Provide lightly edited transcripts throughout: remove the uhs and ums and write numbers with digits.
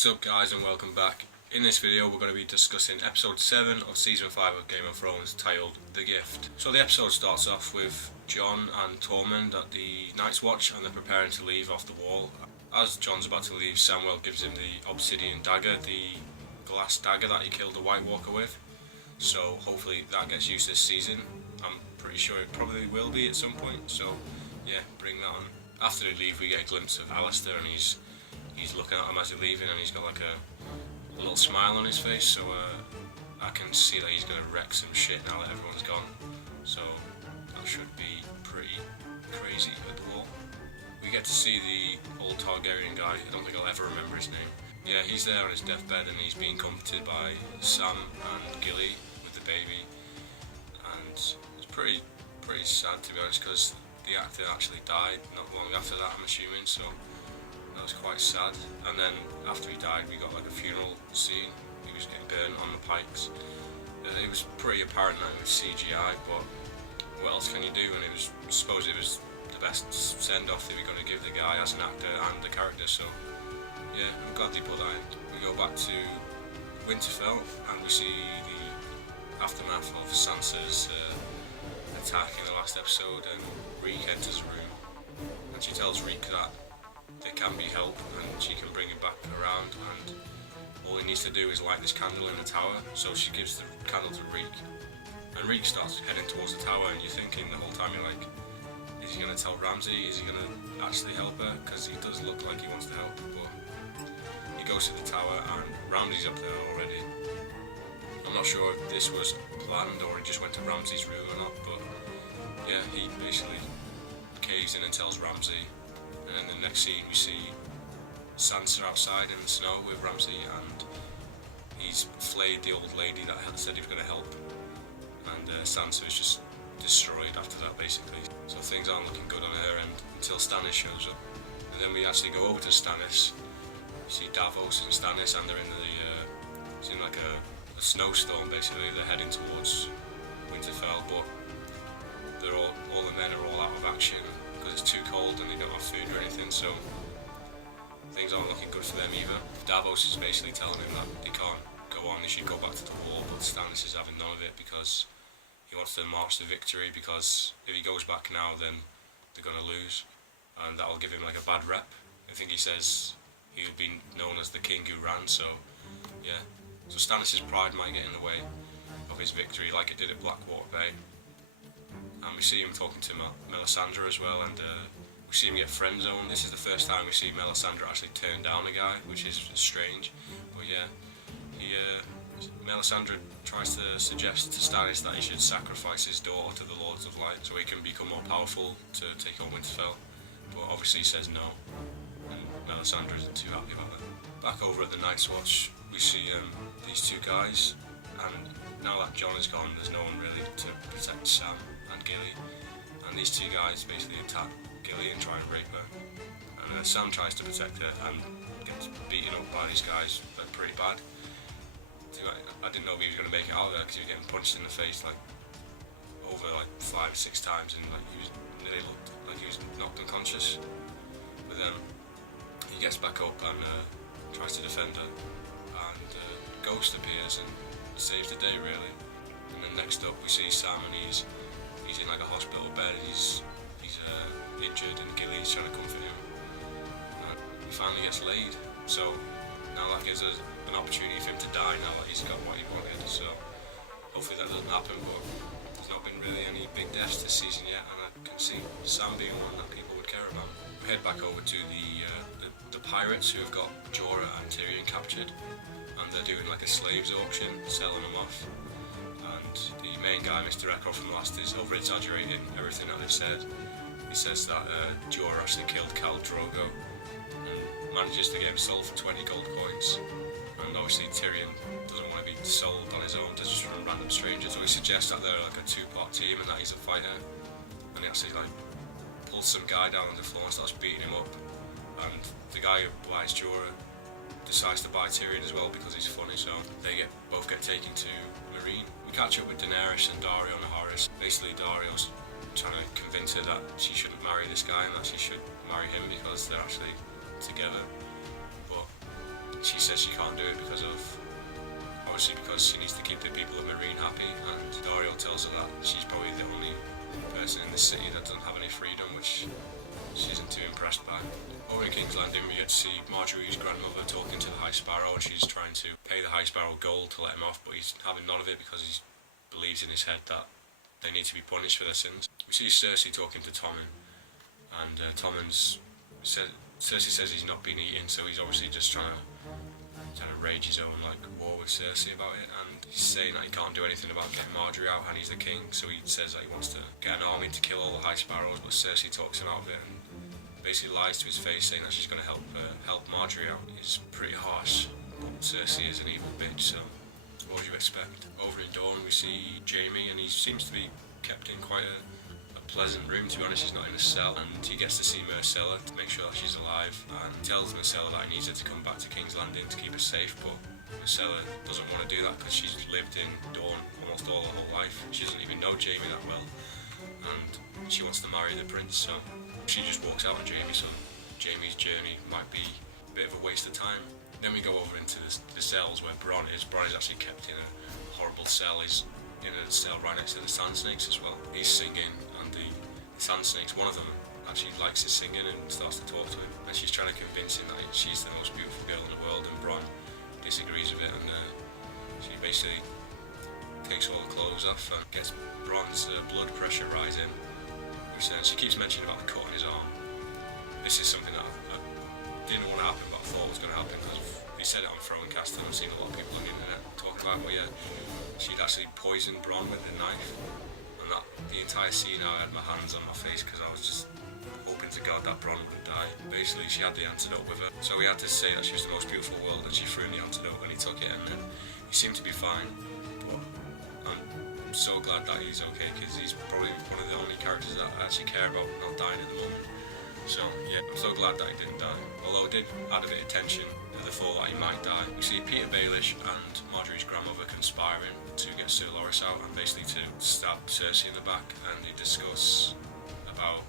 What's up guys and welcome back. In this video we're going to be discussing episode 7 of season 5 of Game of Thrones titled The Gift. So the episode starts off with Jon and Tormund at the Night's Watch and they're preparing to leave off the wall. As Jon's about to leave, Samwell gives him the obsidian dagger, the glass dagger that he killed the White Walker with. So hopefully that gets used this season. I'm pretty sure it probably will be at some point, so yeah, bring that on. After they leave we get a glimpse of Alistair and he's looking at him as they're leaving and he's got like a little smile on his face, so I can see that he's going to wreck some shit now that everyone's gone, so that should be pretty crazy at the wall. We get to see the old Targaryen guy. I don't think I'll ever remember his name. Yeah, he's there on his deathbed and he's being comforted by Sam and Gilly with the baby, and it's pretty sad to be honest, because the actor actually died not long after that, I'm assuming, so that was quite sad. And then after he died we got like a funeral scene. He was getting burned on the pikes. It was pretty apparent that it was CGI, but what else can you do? And I suppose it was the best send-off they were going to give the guy as an actor and the character, so yeah, I'm glad they put that in. We go back to Winterfell and we see the aftermath of Sansa's attack in the last episode, and Reek enters the room and she tells Reek that there can be help and she can bring him back around, and all he needs to do is light this candle in the tower. So she gives the candle to Reek and Reek starts heading towards the tower, and you're thinking the whole time, you're like, is he going to tell Ramsay? Is he going to actually help her? Because he does look like he wants to help, but he goes to the tower and Ramsay's up there already. I'm not sure if this was planned or he just went to Ramsay's room or not, but yeah, he basically caves in and tells Ramsay. And in the next scene we see Sansa outside in the snow with Ramsay, and he's flayed the old lady that said he was going to help, and Sansa is just destroyed after that basically. So things aren't looking good on her end until Stannis shows up. And then we actually go over to Stannis. You see Davos and Stannis, and they're in it's in like a snowstorm basically. They're heading towards Winterfell, but all the men are all out of action because it's too cold and they don't have food or anything, so things aren't looking good for them either. Davos is basically telling him that they can't go on, they should go back to the wall, but Stannis is having none of it because he wants to march to victory, because if he goes back now then they're going to lose and that'll give him like a bad rep. I think he says he'll be known as the king who ran, so yeah. So Stannis' pride might get in the way of his victory like it did at Blackwater Bay. And we see him talking to Melisandre as well, and we see him get friend zoned. This is the first time we see Melisandre actually turn down a guy, which is strange. But yeah, Melisandre tries to suggest to Stannis that he should sacrifice his daughter to the Lords of Light so he can become more powerful to take on Winterfell. But obviously he says no, and Melisandre isn't too happy about it. Back over at the Night's Watch, we see these two guys, and now that Jon is gone, there's no one really to protect Sam and Gilly, and these two guys basically attack Gilly and try and rape her, and Sam tries to protect her and gets beaten up by these guys, but pretty bad. I didn't know if he was going to make it out of there because he was getting punched in the face like over like 5 or 6 times, and like he nearly looked like he was knocked unconscious. But then he gets back up and tries to defend her, and Ghost appears and saves the day really. And then next up we see Sam, and he's in like a hospital bed. He's injured and Gilly's trying to comfort him. And he finally gets laid, so now that gives us an opportunity for him to die now that he's got what he wanted. So hopefully that doesn't happen, but there's not been really any big deaths this season yet, and I can see Sam being one that people would care about. We head back over to the pirates who have got Jorah and Tyrion captured, and they're doing like a slaves auction, selling them off. And the main guy, Mr. Echo from Last, is over-exaggerating everything that they've said. He says that Jorah actually killed Khal Drogo and manages to get him sold for 20 gold coins. And obviously Tyrion doesn't want to be sold on his own to just random strangers, so he suggests that they're like a 2-part team and that he's a fighter. And he actually like pulls some guy down on the floor and starts beating him up. And the guy who buys Jorah decides to buy Tyrion as well because he's funny, so they both get taken to Marine. We catch up with Daenerys and Daario and Harris. Basically Daario's trying to convince her that she shouldn't marry this guy and that she should marry him because they're actually together. But she says she can't do it because she needs to keep the people of Marine happy, and Dario tells her that she's probably the only person in the city that doesn't have any freedom, which she isn't too impressed by. Over in King's Landing we get to see Marjorie's grandmother talking to the High Sparrow, and she's trying to pay the High Sparrow gold to let him off, but he's having none of it because he believes in his head that they need to be punished for their sins. We see Cersei talking to Tommen, and Cersei says he's not been eating, so he's obviously just trying to rage his own war with Cersei about it, and he's saying that he can't do anything about getting Marjorie out, and he's the king, so he says that he wants to get an army to kill all the High Sparrows, but Cersei talks him out of it and basically lies to his face, saying that she's going to help Marjorie out. It's pretty harsh, but Cersei is an evil bitch, so what would you expect? Over in Dorne we see Jaime, and he seems to be kept in quite a pleasant room, to be honest. He's not in a cell, and he gets to see Myrcella to make sure that she's alive, and tells Myrcella that he needs her to come back to King's Landing to keep her safe, but Myrcella doesn't want to do that because she's lived in Dorne almost all her whole life. She doesn't even know Jaime that well, and she wants to marry the prince, so she just walks out on Jaime, so Jaime's journey might be a bit of a waste of time. Then we go over into the cells where Bronn is. Bronn is actually kept in a horrible cell. He's in a cell right next to the Sand Snakes as well. He's singing, and the Sand Snakes, one of them actually likes his singing and starts to talk to him, and she's trying to convince him that she's the most beautiful girl in the world, and Bronn disagrees with it, and she basically takes all the clothes off and gets Bronn's blood pressure rising, which then she keeps mentioning about the cut on his arm. This is something that I didn't want to happen, but I thought was going to happen because he said it on Throwing-Cast, and I've seen a lot of people on the internet talking about it, but yeah, she'd actually poisoned Bronn with the knife, and that the entire scene I had my hands on my face because I was just hoping to God that Bronn wouldn't die. Basically she had the antidote with her, so we had to say that she was the most beautiful in the world, and she threw him the antidote and he took it, and then he seemed to be fine, but I'm so glad that he's okay because he's probably one of the only characters that I actually care about not dying at the moment. So yeah, I'm so glad that he didn't die, although it did add a bit of tension to the thought that he might die. We see Peter Baelish and Marjorie's grandmother conspiring to get Sir Loras out and basically to stab Cersei in the back, and they discuss about,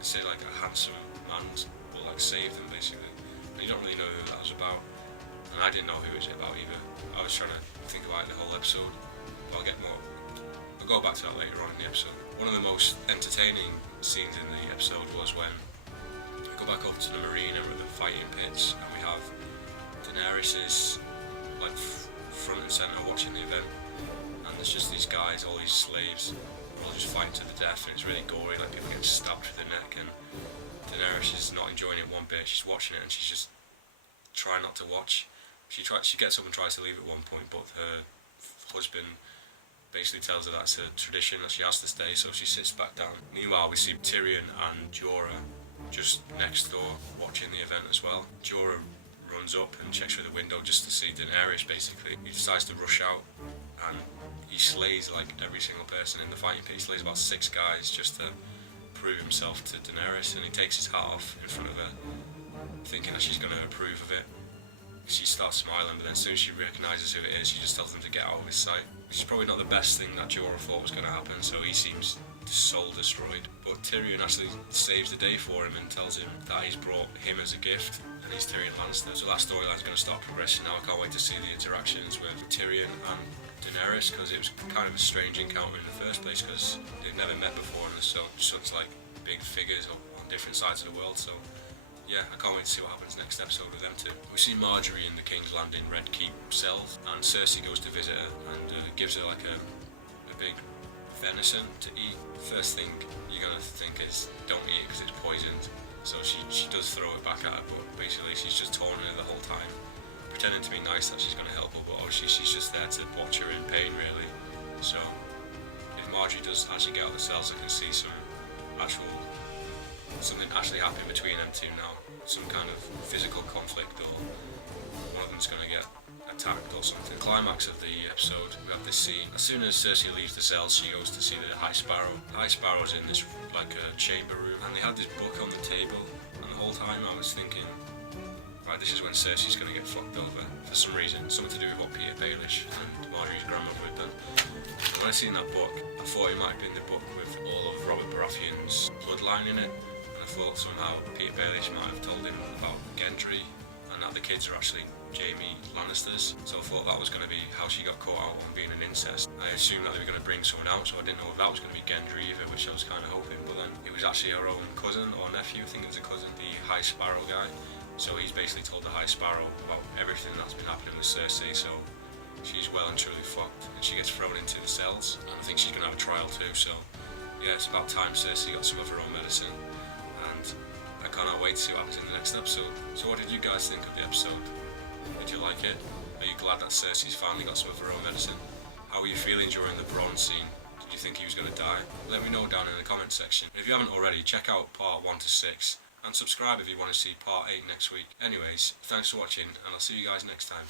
they say like a handsome man will save them basically, and you don't really know who that was about, and I didn't know who it was about either. I was trying to think about it the whole episode, but I'll go back to that later on in the episode. One of the most entertaining scenes in the episode was when we go back up to the marina with the fighting pits, and we have Daenerys is front and centre watching the event, and there's just these guys, all these slaves, all just fighting to the death, and it's really gory, like people get stabbed through the neck, and Daenerys is not enjoying it one bit. She's watching it and she's just trying not to watch. She gets up and tries to leave at one point, but her husband basically tells her that's a tradition that she has to stay, so she sits back down. Meanwhile we see Tyrion and Jorah just next door watching the event as well. Jorah runs up and checks through the window just to see Daenerys basically. He decides to rush out and he slays every single person in the fighting pit. He slays about 6 guys just to prove himself to Daenerys, and he takes his hat off in front of her, thinking that she's going to approve of it. She starts smiling, but then as soon as she recognises who it is, she just tells them to get out of his sight, which is probably not the best thing that Jorah thought was going to happen, so he seems soul destroyed. But Tyrion actually saves the day for him and tells him that he's brought him as a gift, and he's Tyrion Lannister. So that storyline's going to start progressing now. I can't wait to see the interactions with Tyrion and Daenerys, because it was kind of a strange encounter in the first place, because they've never met before, and they're such big figures on different sides of the world. So yeah, I can't wait to see what happens next episode with them two. We see Marjorie in the King's Landing Red Keep cells, and Cersei goes to visit her and gives her a big venison to eat. First thing you're going to think is don't eat it because it's poisoned, so she does throw it back at her, but basically she's just taunting her the whole time, pretending to be nice that she's going to help her, but obviously she's just there to watch her in pain really. So if Marjorie does actually get out of the cells, I can see something actually happening between them two now, some kind of physical conflict, or one of them's going to get attacked or something. Climax of the episode, we have this scene. As soon as Cersei leaves the cells, she goes to see the High Sparrow. The High Sparrow's in this a chamber room, and they had this book on the table, and the whole time I was thinking, right, this is when Cersei's going to get fucked over for some reason, something to do with what Peter Baelish and Marjorie's grandmother had done. When I seen that book, I thought it might have been the book with all of Robert Baratheon's bloodline in it, and I thought somehow Peter Baelish might have told him about Gendry, and that the kids are actually Jaime Lannisters. So I thought that was going to be how she got caught out on being an incest. I assumed that they were going to bring someone out, so I didn't know if that was going to be Gendry either, which I was kind of hoping, but then it was actually her own cousin or nephew, I think it was a cousin, the High Sparrow guy. So he's basically told the High Sparrow about everything that's been happening with Cersei, so she's well and truly fucked, and she gets thrown into the cells, and I think she's going to have a trial too, so yeah, it's about time Cersei got some of her own medicine, and I cannot wait to see what happens in the next episode. So what did you guys think of the episode? Did you like it? Are you glad that Cersei's finally got some of her own medicine? How were you feeling during the bronze scene? Did you think he was going to die? Let me know down in the comment section. And if you haven't already, check out part 1 to 6, and subscribe if you want to see part 8 next week. Anyways, thanks for watching, and I'll see you guys next time.